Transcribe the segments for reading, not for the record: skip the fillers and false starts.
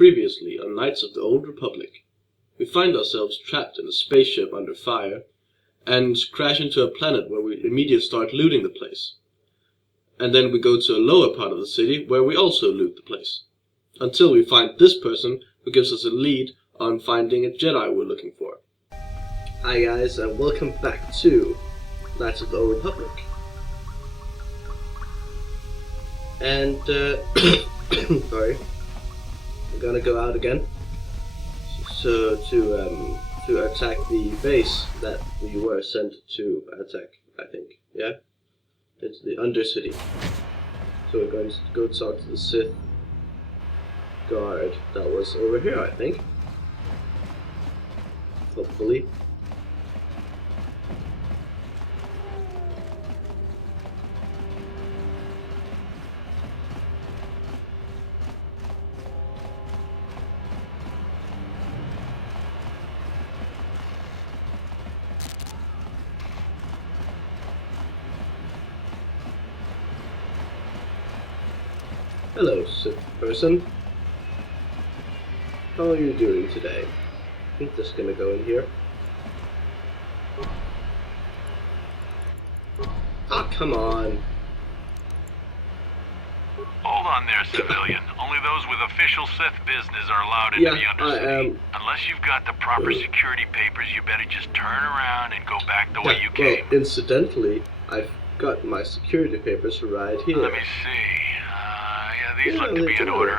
Previously on Knights of the Old Republic, we find ourselves trapped in a spaceship under fire and crash into a planet where we immediately start looting the place. And then we go to a lower part of the city where we also loot the place. Until we find this person who gives us a lead on finding a Jedi we're looking for. Hi guys, and welcome back to Knights of the Old Republic. And, sorry, I'm gonna go out again. So, to attack the base that we were sent to attack, I think, yeah? It's the Undercity. So we're going to go talk to the Sith guard that was over here, I think. Hopefully. Hello, Sith person. How are you doing today? I'm just gonna go in here. Ah, come on. Hold on there, civilian. Only those with official Sith business are allowed into the Undercity. Unless you've got the proper security papers, you better just turn around and go back the way you came. Well, incidentally, I've got my security papers right here. Let me see. These look to be in order.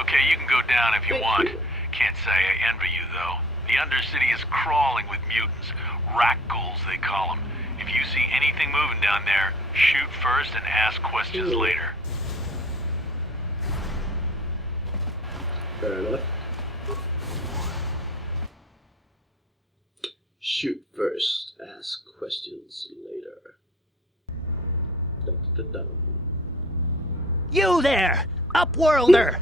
Okay, you can go down if you want. Can't say I envy you, though. The Undercity is crawling with mutants. Rat-ghouls, they call them. If you see anything moving down there, shoot first and ask questions later. Fair enough. Shoot first, ask questions later. Dun, dun, dun. You there, Upworlder!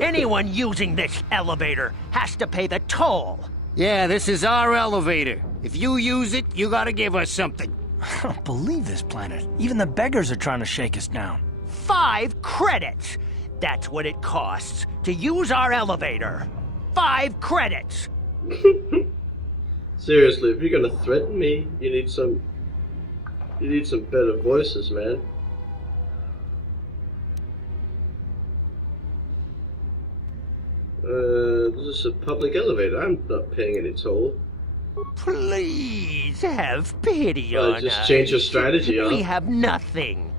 Anyone using this elevator has to pay the toll. Yeah, this is our elevator. If you use it, you gotta give us something. I don't believe this planet. Even the beggars are trying to shake us down. 5 credits! That's what it costs to use our elevator. 5 credits! Seriously, if you're gonna threaten me, you need some better voices, man. This is a public elevator. I'm not paying any toll. Please have pity on us. Just change your strategy, huh? We have nothing.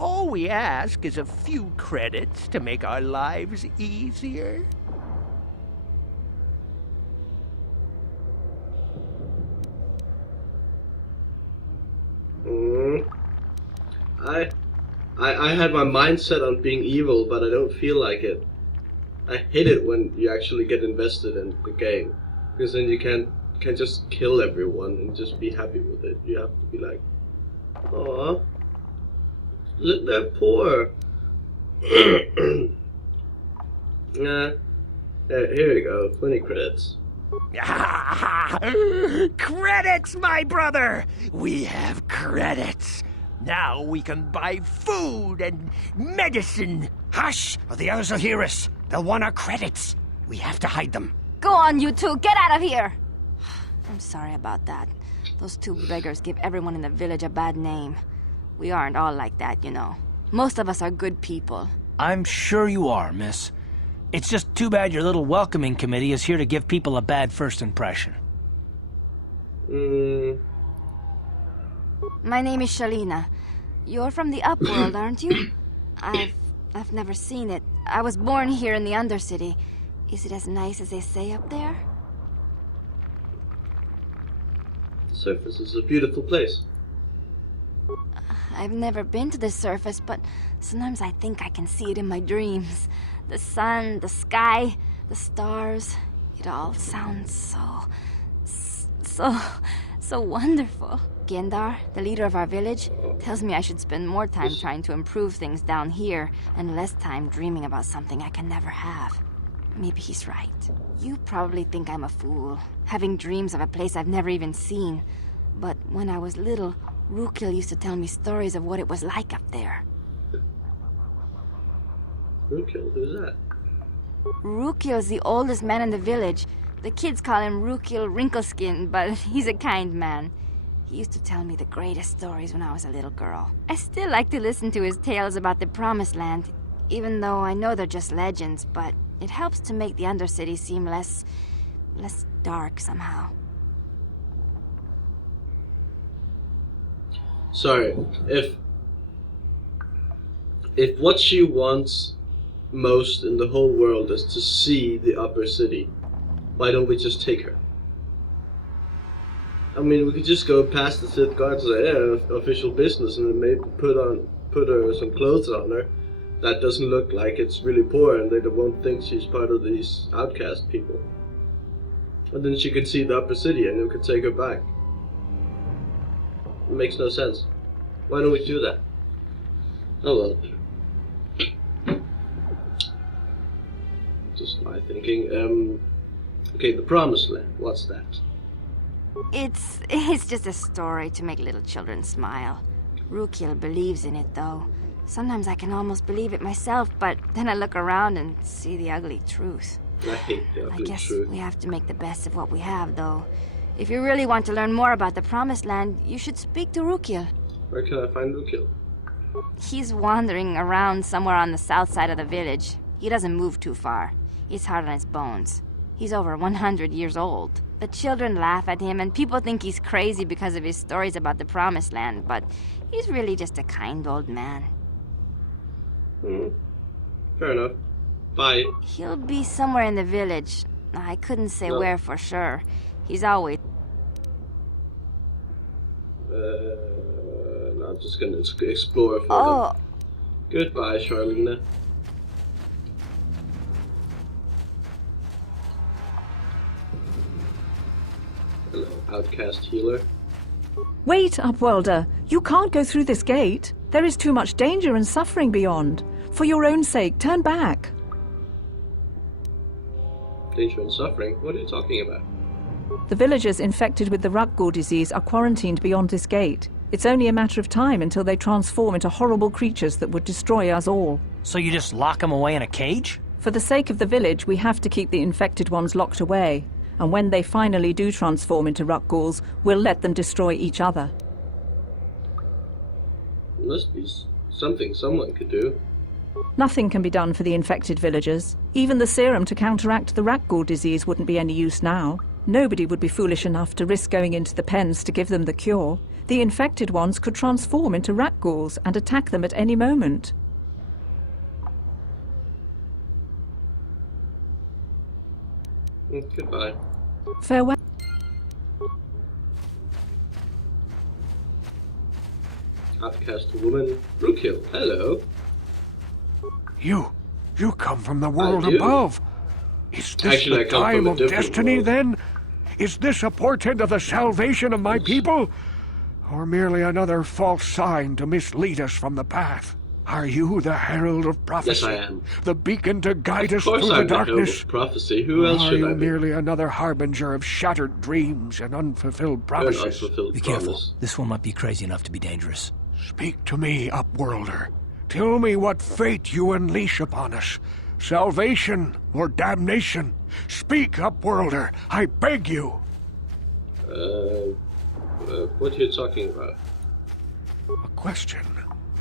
All we ask is a few credits to make our lives easier. I had my mindset on being evil, but I don't feel like it. I hate it when you actually get invested in the game, because then you can't just kill everyone and just be happy with it. You have to be like, aw, look, they're poor. Here we go, 20 credits. Credits, my brother! We have credits. Now we can buy food and medicine. Hush, or the others will hear us. They'll want our credits. We have to hide them. Go on, you two. Get out of here. I'm sorry about that. Those 2 beggars give everyone in the village a bad name. We aren't all like that, you know. Most of us are good people. I'm sure you are, miss. It's just too bad your little welcoming committee is here to give people a bad first impression. My name is Shalina. You're from the Upworld, aren't you? I've never seen it. I was born here in the Undercity. Is it as nice as they say up there? The surface is a beautiful place. I've never been to the surface, but sometimes I think I can see it in my dreams. The sun, the sky, the stars. It all sounds so wonderful. Gendar, the leader of our village, tells me I should spend more time trying to improve things down here and less time dreaming about something I can never have. Maybe he's right. You probably think I'm a fool, having dreams of a place I've never even seen. But when I was little, Rukil used to tell me stories of what it was like up there. Rukil? Who's that? Rukil's the oldest man in the village. The kids call him Rukil Wrinkleskin, but he's a kind man. He used to tell me the greatest stories when I was a little girl. I still like to listen to his tales about the Promised Land, even though I know they're just legends, but it helps to make the Undercity seem less dark somehow. Sorry, if what she wants most in the whole world is to see the upper city, why don't we just take her? I mean, we could just go past the Sith guards and say, yeah, official business, and then maybe put her some clothes on her that doesn't look like it's really poor, and they won't think she's part of these outcast people. And then she could see the upper city, and we could take her back. It makes no sense. Why don't we do that? Oh well. Just my thinking. Okay, the Promised Land. What's that? It's just a story to make little children smile. Rukil believes in it, though. Sometimes I can almost believe it myself, but then I look around and see the ugly truth. I hate the ugly I guess truth. we have to make the best of what we have, though. If you really want to learn more about the Promised Land, you should speak to Rukil. Where can I find Rukil? He's wandering around somewhere on the south side of the village. He doesn't move too far. He's hard on his bones. He's over 100 years old. The children laugh at him, and people think he's crazy because of his stories about the Promised Land, but he's really just a kind old man. Fair enough. Bye. He'll be somewhere in the village. I couldn't say where for sure. He's always... No, I'm just gonna explore for Oh! them. Goodbye, Charlene. Hello, outcast healer. Wait, Upworlder. You can't go through this gate. There is too much danger and suffering beyond. For your own sake, turn back. Danger and suffering? What are you talking about? The villagers infected with the Rukgul disease are quarantined beyond this gate. It's only a matter of time until they transform into horrible creatures that would destroy us all. So you just lock them away in a cage? For the sake of the village, we have to keep the infected ones locked away. And when they finally do transform into Rukguls, we'll let them destroy each other. There must be something someone could do. Nothing can be done for the infected villagers. Even the serum to counteract the Rukgul disease wouldn't be any use now. Nobody would be foolish enough to risk going into the pens to give them the cure. The infected ones could transform into Rukguls and attack them at any moment. Goodbye. Farewell. Outcast woman. Rukil. Hello. You come from the world do. above. Is this Actually, I the come from time a of different destiny, world. then? Is this a portent of the salvation of my people? Or merely another false sign to mislead us from the path? Are you the herald of prophecy? Yes, I am. The beacon to guide us Of course through I'm the the herald darkness? of prophecy. Who else Are should you I be? merely another harbinger of shattered dreams and unfulfilled An promises? unfulfilled Be careful. promise. This one might be crazy enough to be dangerous. Speak to me, Upworlder. Tell me what fate you unleash upon us. Salvation or damnation? Speak, Upworlder, I beg you. What are you talking about? A question.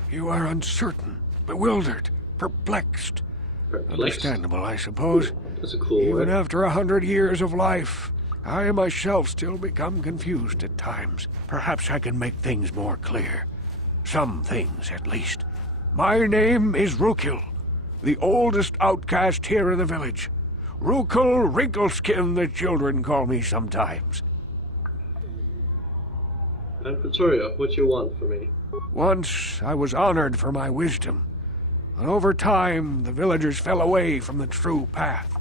You are uncertain, bewildered, perplexed. Perplexed. Understandable, I suppose. That's a cool Even word. after 100 years of life, I myself still become confused at times. Perhaps I can make things more clear. Some things, at least. My name is Rukil, the oldest outcast here in the village. Rukil Wrinkleskin, the children call me sometimes. And Pretoria, what you want from me? Once I was honored for my wisdom, and over time the villagers fell away from the true path.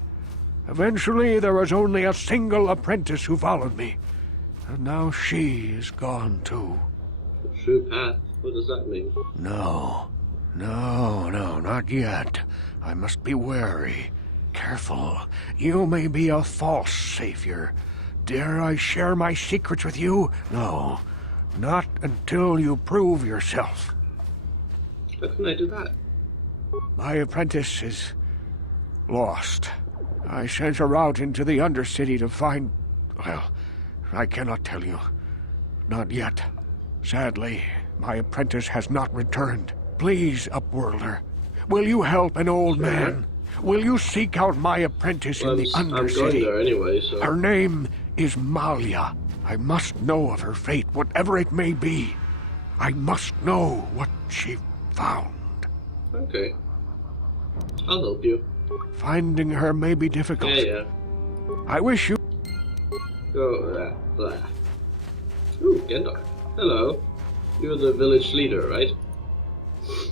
Eventually there was only a single apprentice who followed me, and now she is gone too. The true path? What does that mean? No, not yet. I must be wary, careful. You may be a false savior. Dare I share my secrets with you? No, not until you prove yourself. How can I do that? My apprentice is lost. I sent her out into the Undercity to find... well, I cannot tell you. Not yet. Sadly, my apprentice has not returned. Please, Upworlder, will you help an old man? Will you seek out my apprentice in the Undercity? I'm going there anyway, so... Her name is Malia. I must know of her fate, whatever it may be. I must know what she found. Okay. I'll help you. Finding her may be difficult. Yeah. I wish you... Go, Ooh, Gendar. Hello. You're the village leader, right?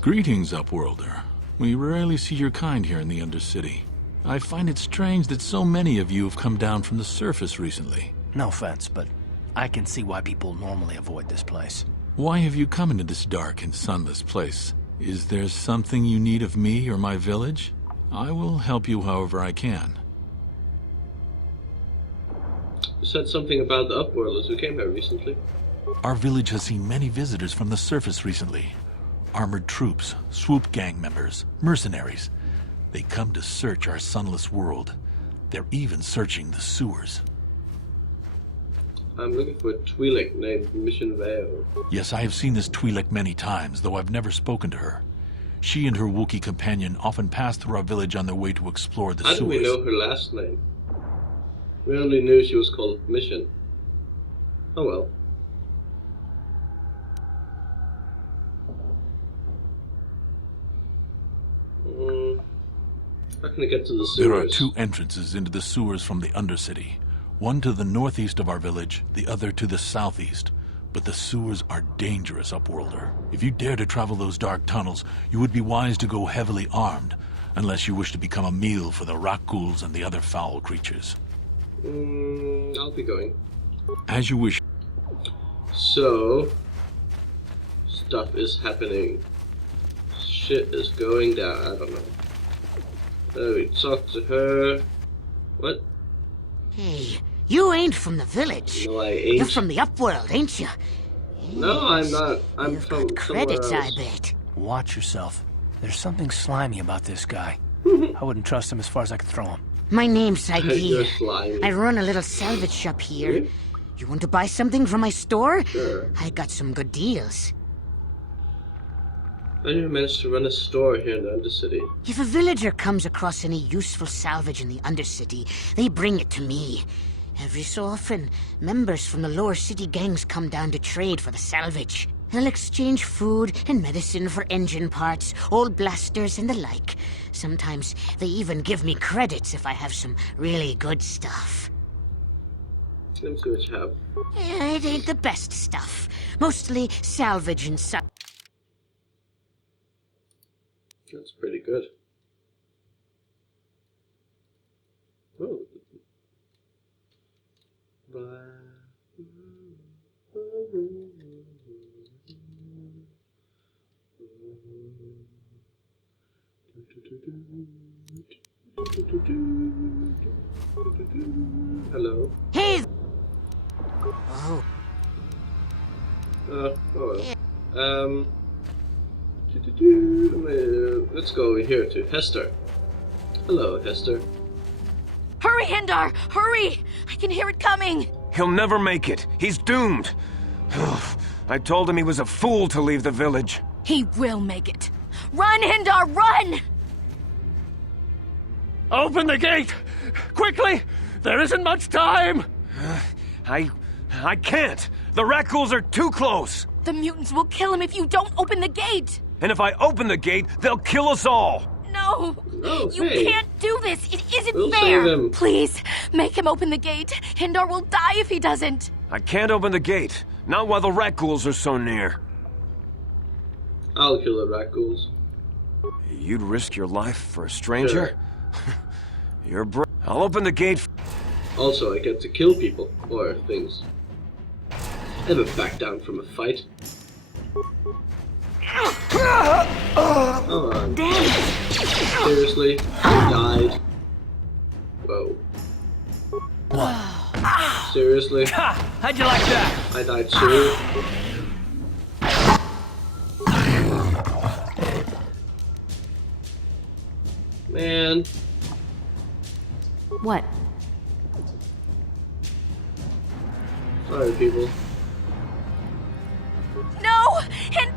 Greetings, Upworlder. We rarely see your kind here in the Undercity. I find it strange that so many of you have come down from the surface recently. No offense, but I can see why people normally avoid this place. Why have you come into this dark and sunless place? Is there something you need of me or my village? I will help you however I can. You said something about the Upworlders who came here recently. Our village has seen many visitors from the surface recently. Armored troops, swoop gang members, mercenaries. They come to search our sunless world. They're even searching the sewers. I'm looking for a Twi'lek named Mission Vale. Yes, I have seen this Twi'lek many times, though I've never spoken to her. She and her Wookiee companion often pass through our village on their way to explore the sewers. How do we know her last name? We only knew she was called Mission. Oh well. How can I get to the sewers? There are two entrances into the sewers from the Undercity. One to the northeast of our village, the other to the southeast. But the sewers are dangerous, Upworlder. If you dare to travel those dark tunnels, you would be wise to go heavily armed, unless you wish to become a meal for the Rakghouls and the other foul creatures. I'll be going. As you wish. So, stuff is happening. Shit is going down. I don't know. We talk to her. What? Hey, you ain't from the village. No, I ain't. You're from the Upworld, ain't you? No, I'm not. I'm You've from got credits, somewhere I else. bet. Watch yourself. There's something slimy about this guy. I wouldn't trust him as far as I could throw him. My name's You're Saeed. slimy. I run a little salvage shop here. Really? You want to buy something from my store? Sure. I got some good deals. I never managed to run a store here in the Undercity. If a villager comes across any useful salvage in the Undercity, they bring it to me. Every so often, members from the lower city gangs come down to trade for the salvage. They'll exchange food and medicine for engine parts, old blasters, and the like. Sometimes they even give me credits if I have some really good stuff. Let me see what you have. It ain't the best stuff. Mostly salvage and such. That's pretty good. Oh. Hello. Hey! Oh. Oh well. Let's go over here to Hester. Hello, Hester. Hurry, Hindar! Hurry! I can hear it coming! He'll never make it. He's doomed. I told him he was a fool to leave the village. He will make it. Run, Hindar, run! Open the gate! Quickly! There isn't much time! I can't. The Rakghouls are too close. The mutants will kill him if you don't open the gate! And if I open the gate, they'll kill us all. No! Oh, You hey. can't do this! It isn't We'll fair! save him. Please, make him open the gate! Hindar will die if he doesn't! I can't open the gate. Not while the Rakghouls are so near. I'll kill the Rakghouls. You'd risk your life for a stranger? Sure. You're brave. I'll open the gate. Also, I get to kill people or things. Never back down from a fight. Oh, seriously? You died? Whoa. Seriously? How'd you like that? I died too? Man. What? Sorry, people. No! And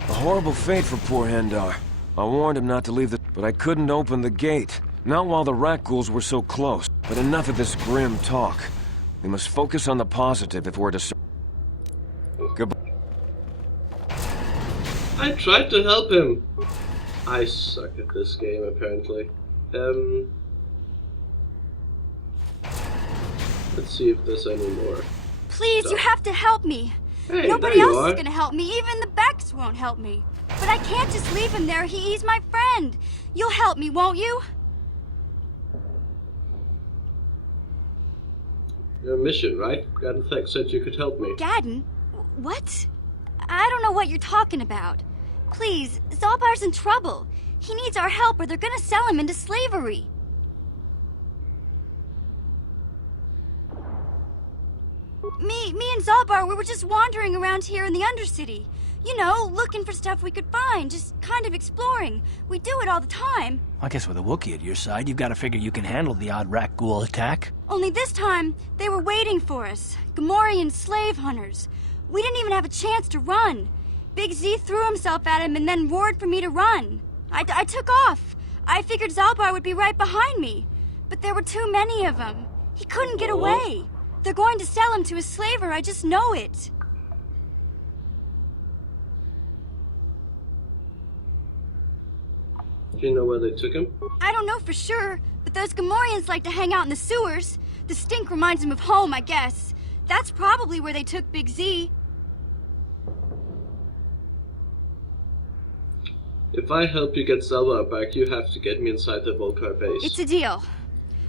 A horrible fate for poor Hendar. I warned him not to leave but I couldn't open the gate. Not while the rat ghouls were so close. But enough of this grim talk. We must focus on the positive if we're to... Goodbye. I tried to help him. I suck at this game, apparently. Let's see if there's any more. please, stuff. you have to help me. Hey, Nobody there you else are. is gonna help me. Even the Becks won't help me. But I can't just leave him there. He's my friend. You'll help me, won't you? Your mission, right? Gaddenfleck said you could help me. Gadden? What? I don't know what you're talking about. Please, Zalbar's in trouble. He needs our help or they're gonna sell him into slavery. Me and Zalbar, we were just wandering around here in the Undercity. You know, looking for stuff we could find, just kind of exploring. We do it all the time. I guess with a Wookiee at your side, you've got to figure you can handle the odd rat ghoul attack. Only this time, they were waiting for us. Gamorrean slave hunters. We didn't even have a chance to run. Big Z threw himself at him and then roared for me to run. I took off. I figured Zalbar would be right behind me. But there were too many of them. He couldn't get away. They're going to sell him to a slaver, I just know it. Do you know where they took him? I don't know for sure, but those Gamorreans like to hang out in the sewers. The stink reminds them of home, I guess. That's probably where they took Big Z. If I help you get Zalbar back, you have to get me inside the Volcar base. It's a deal.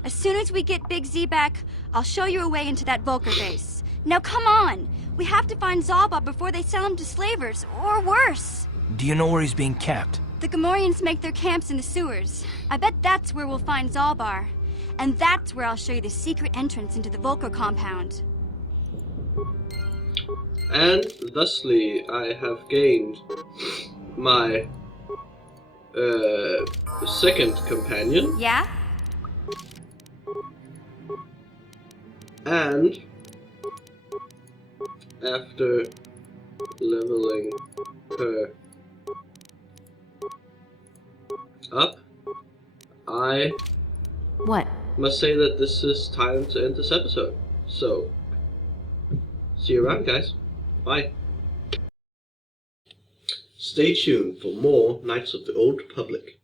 As soon as we get Big Z back, I'll show you a way into that Volcar base. Now come on! We have to find Zalbar before they sell him to slavers, or worse. Do you know where he's being kept? The Gamorreans make their camps in the sewers. I bet that's where we'll find Zalbar. And that's where I'll show you the secret entrance into the Volcar compound. And thusly, I have gained my second companion. Yeah? And after leveling her up, I What? must say that this is time to end this episode. So, see you around, guys. Bye. Stay tuned for more Knights of the Old Republic.